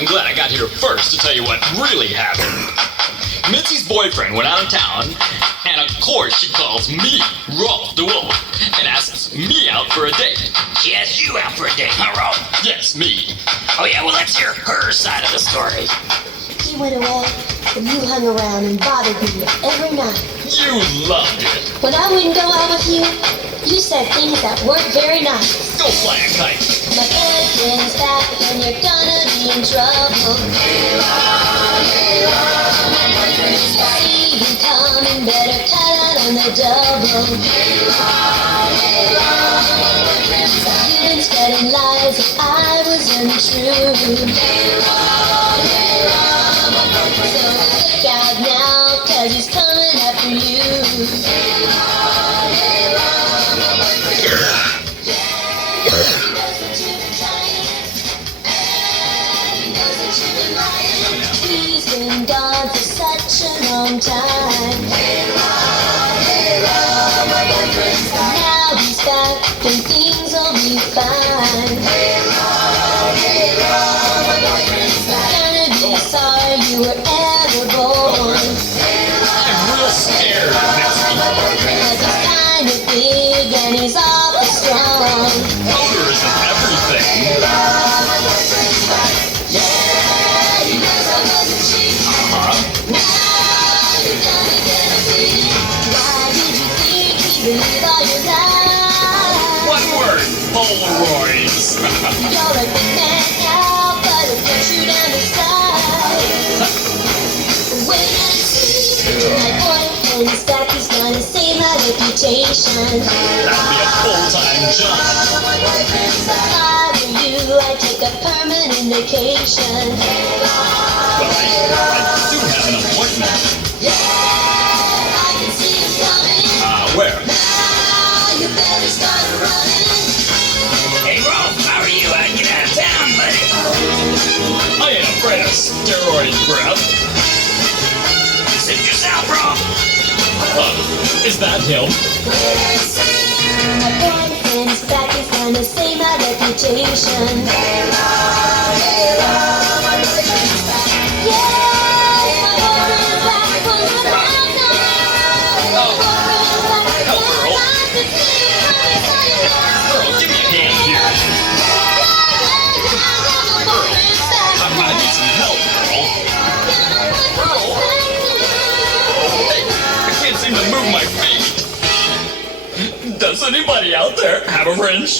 I'm glad I got here first to tell you what really happened. Mitzy's boyfriend went out of town, and of course she calls me, Rolf the Wolf, and asks me out for a date. She asked you out for a date, huh, Rolf? Yes, me. Oh yeah, well let's hear her side of the story. He went away, and you hung around and bothered me every night. You loved it. When I wouldn't go out with you, you said things that weren't very nice. Go fly a kite. My boyfriend's back, and you're gonna be in trouble. See you coming, better cut out on the double. You've been spreading lies that I was untrue. So look out now, 'cause he's coming after you. He's been gone for such a long time. Now he's back and things will be fine. Gonna be sorry you were ever born. I'm real scared, Mitzy. 'Cause he's kinda big and he's awful strong. Odor isn't everything. Why did you think he believed all your lies? One word, Polaroids. You're a big man now, but it puts you down to size. Wait and see, my boyfriend's back, he's gonna save my reputation. That'd be a full-time job. If I were you, I'd take a permanent vacation. But I do have an appointment. I can see him coming. Where? Now you better start running. Hey Rolf, how are you? Get out of town, buddy. I ain't afraid of steroid breath. Suit yourself, Rolf. Is that him? My boyfriend's back, he's gonna save my reputation. Girl, give me a hand here. I need some help, girl. Hey, I can't seem to move my feet. Does anybody out there have a wrench?